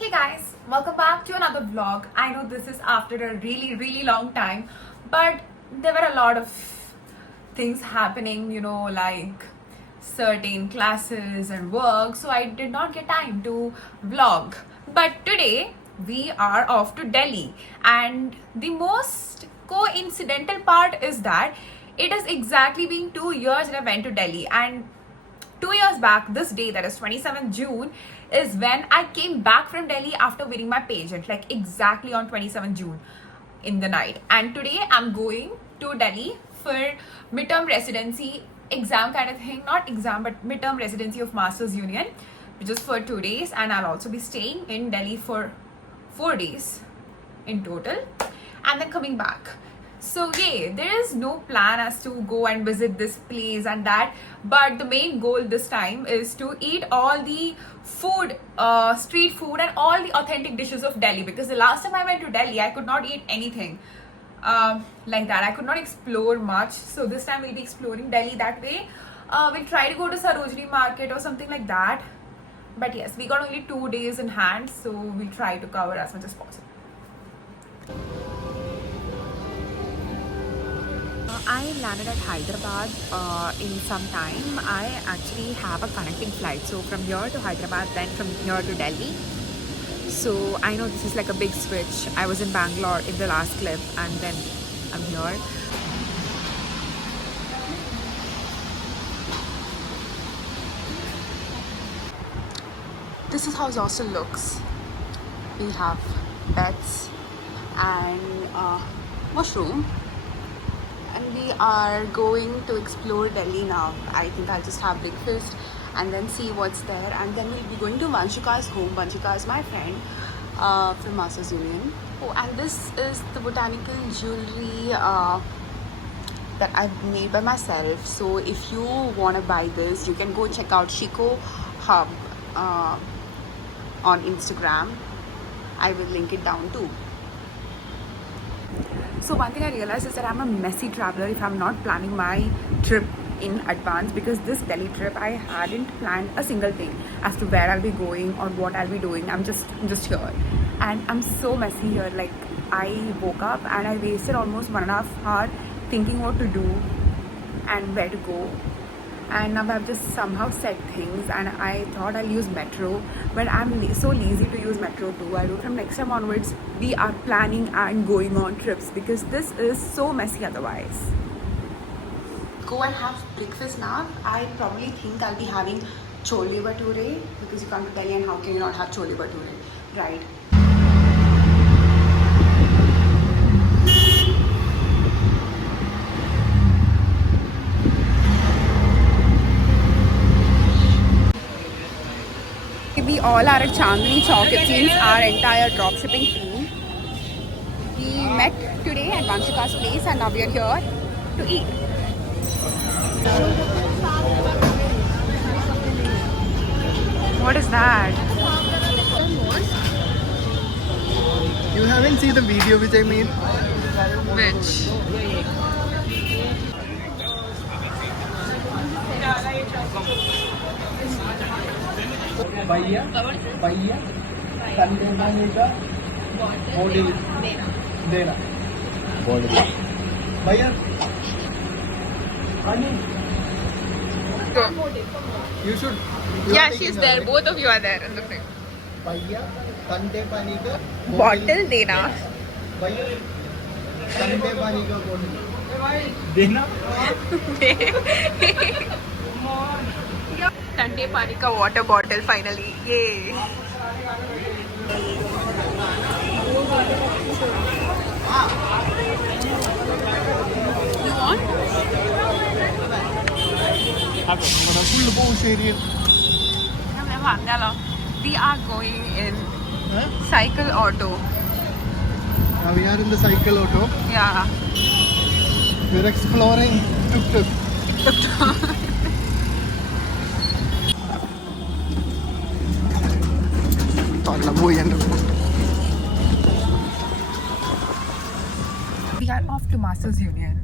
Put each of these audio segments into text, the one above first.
Hey guys, welcome back to another vlog. I know this is after a really long time, but there were a lot of things happening, like certain classes and work, so I did not get time to vlog. But today we are off to Delhi, and the most coincidental part is that it has exactly been 2 years that I went to Delhi, and 2 years back, this day, that is 27th June, is when I came back from Delhi after winning my pageant, like exactly on 27th June in the night. And today I'm going to Delhi for midterm residency exam kind of thing, not exam, but midterm residency of Masters Union, which is for 2 days. And I'll also be staying in Delhi for 4 days in total, and then coming back. So yeah, there is no plan as to go and visit this place and that, but the main goal this time is to eat all the food, street food and all the authentic dishes of Delhi, because the last time I went to Delhi I could not eat anything like that. I could not explore much, so this time we'll be exploring Delhi that way. We'll try to go to Sarojini Market or something like that, but yes, we got only 2 days in hand, so we'll try to cover as much as possible. I landed at Hyderabad in some time. I actually have a connecting flight, so from here to Hyderabad, then from here to Delhi. So I know this is like a big switch. I was in Bangalore in the last clip, and then I'm here. This is how hostel looks. We have beds and washroom. And we are going to explore Delhi now. I think I'll just have breakfast and then see what's there, and then we'll be going to Vanshika's home. Vanshika is my friend from Masters Union. Oh, and this is the botanical jewelry that I've made by myself. So if you want to buy this, you can go check out Chico Hub on Instagram. I will link it down too. So one thing I realized is that I'm a messy traveler if I'm not planning my trip in advance, because this Delhi trip I hadn't planned a single thing as to where I'll be going or what I'll be doing. I'm just here, and I'm so messy here. Like, I woke up and I wasted almost 1.5 hours thinking what to do and where to go, and now I've just somehow said things, and I thought I'll use metro, but I'm so lazy to use metro too. I do from next time onwards we are planning and going on trips, because this is so messy otherwise. Go and have breakfast now. I probably think I'll be having chole bhature, because you come to Delhi and how can you not have chole bhature, right? We all are at Chandni Chowk. It seems our entire dropshipping team. We met today at Vanshika's place, and now we are here to eat. What is that? You haven't seen the video which I made? Which? भैया container का model देना भैया you should Yeah, she's there. Both of you are there in the frame. भैया ठंडे पानी का Bottle देना. भैया ठंडे पानी का बॉटल देना ठंडे पानी का water bottle finally. Yay. You want? full bullshit. We are going in cycle auto. We are in the cycle auto. Yeah. We're exploring tuk-tuk. We are off to Masters Union.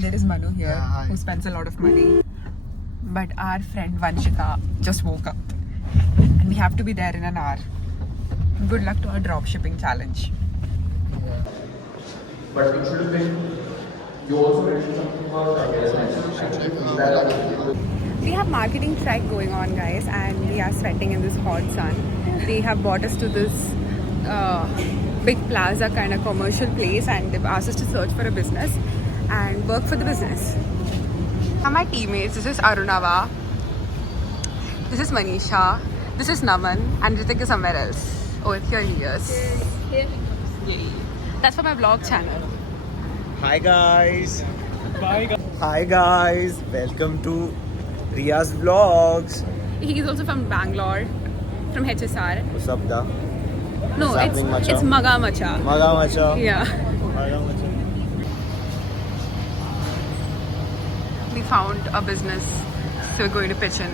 There is Manu here, Yeah, hi. who spends a lot of money. But our friend Vanshika just woke up, and we have to be there in an hour. Good luck to our dropshipping challenge. But it should have been. You also mentioned something about We have marketing trek going on, guys, and we are sweating in this hot sun. They have brought us to this big plaza kind of commercial place, and they've asked us to search for a business and work for the business. Are my teammates. This is Arunava. This is Manisha. This is Naman, and Ritik is somewhere else. Oh, here he is. Yay. That's for my vlog channel. Hi guys. Hi guys. Welcome to Riya's Vlogs. He is also from Bangalore, from HSR. What's up, da? No, What's happening, Macha? it's Maga Macha. Maga Macha. Yeah. Maga Macha. We found a business, so we're going to pitch in.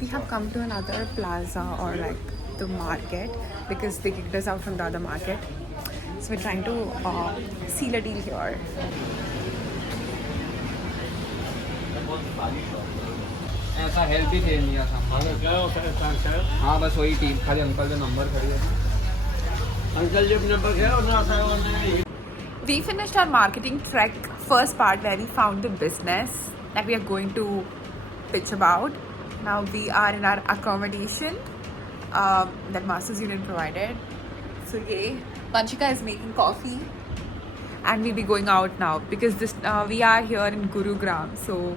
We have come to another plaza or like the market because they kicked us out from the other market. So we're trying to seal a deal here. ऐसा help ही थे मियाँ साहब हाँ बस वही team खाली uncle जो number खड़ी है अंकल जब नंबर गया और We finished our marketing trek first part where we found the business that we are going to pitch about. Now we are in our accommodation that Masters Union provided. So yay, Vanshika is making coffee and we'll be going out now because this we are here in Gurugram. So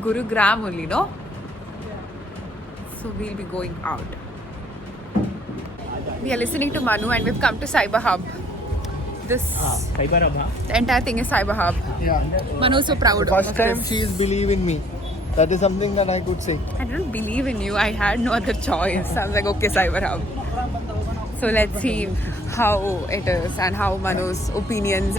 Gurugram only, no? So we'll be going out. We are listening to Manu and we've come to Cyber Hub. This the entire thing is Cyber Hub. Yeah. Manu is so proud First of time this. she's believe in me. That is something that I could say. I didn't believe in you. I had no other choice. I was like, okay, Cyber Hub. So let's see how it is and how Manu's opinions.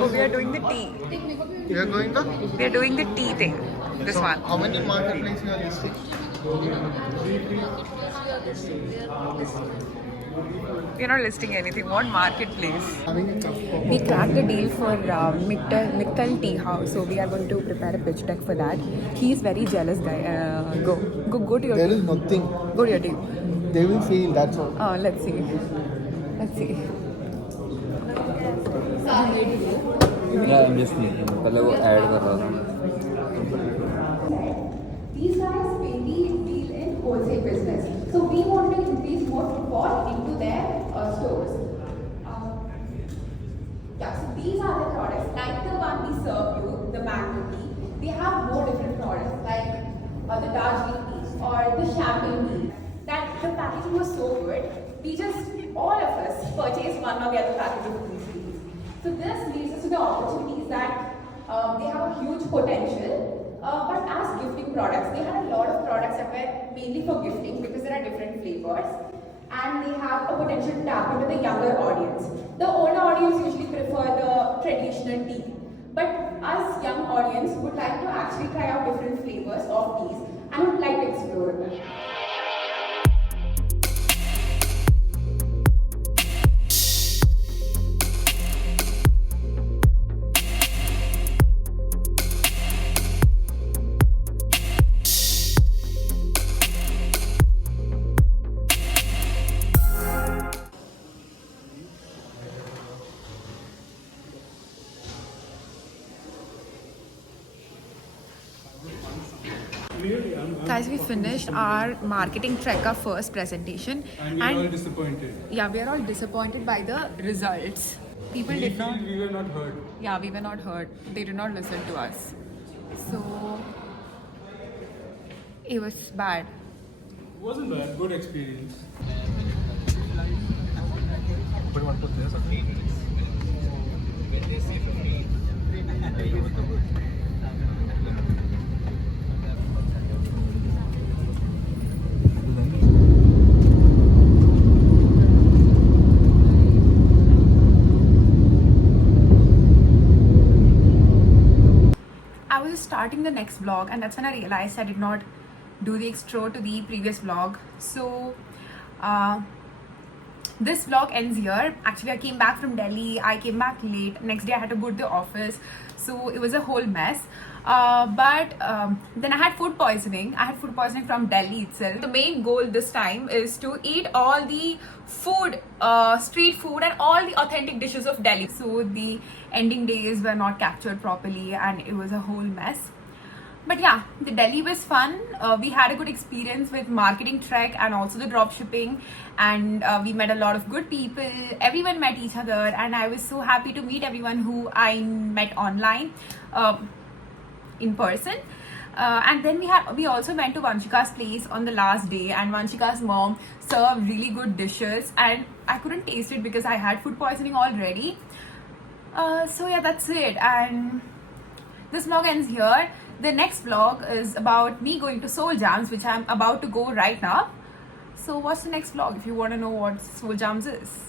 Oh, we are doing the tea. You are going to? We are doing the tea thing. This So, one. how many marketplaces you are listing? We are not listing anything. What marketplace? Having a cup of We cracked a deal for Mittal Tea House, so we are going to prepare a pitch deck for that. He is very jealous guy. Go to your There tea. is nothing. Go to your tea. They will fail, that's all. Let's see. Let's see. पहले वो add कर रहा था These guys mainly deal in wholesale business. So we want to increase more footfall into their stores. Yeah, so these are the products. Like the one we serve you, the mango tea, they have more different products like the Darjeeling tea or the champagne tea. That the packaging was so good, we just, all of us, purchased one or the other package of these teas. So this leads us to the opportunities that they have a huge potential. But as gifting products, they had a lot of products that were mainly for gifting because there are different flavors and they have a potential to tap into the younger audience. The older audience usually prefer the traditional tea, but us young audience would like to actually try out different flavors of teas and would like to explore them. Guys, we finished our marketing trek, our first presentation. And we are all disappointed. Yeah, we are all disappointed by the results. People We did feel not. we were not heard. Yeah, we were not heard. They did not listen to us. So it was bad. Wasn't bad. Good experience. I was starting the next vlog, and that's when I realized I did not do the extra to the previous vlog. So this vlog ends here. Actually, I came back from Delhi. I came back late. Next day I had to go to the office, so it was a whole mess. But then I had food poisoning. I had food poisoning from Delhi itself. The main goal this time is to eat all the food, street food, and all the authentic dishes of Delhi. So the ending days were not captured properly, and it was a whole mess. But yeah, the Delhi was fun. We had a good experience with marketing trek and also the drop shipping, and we met a lot of good people. Everyone met each other, and I was so happy to meet everyone who I met online, in person. And then we also went to Vanshika's place on the last day, and Vanshika's mom served really good dishes, and I couldn't taste it because I had food poisoning already. So yeah, that's it, and this vlog ends here. The next vlog is about me going to Soul Jams, which I'm about to go right now. So watch the next vlog if you want to know what Soul Jams is.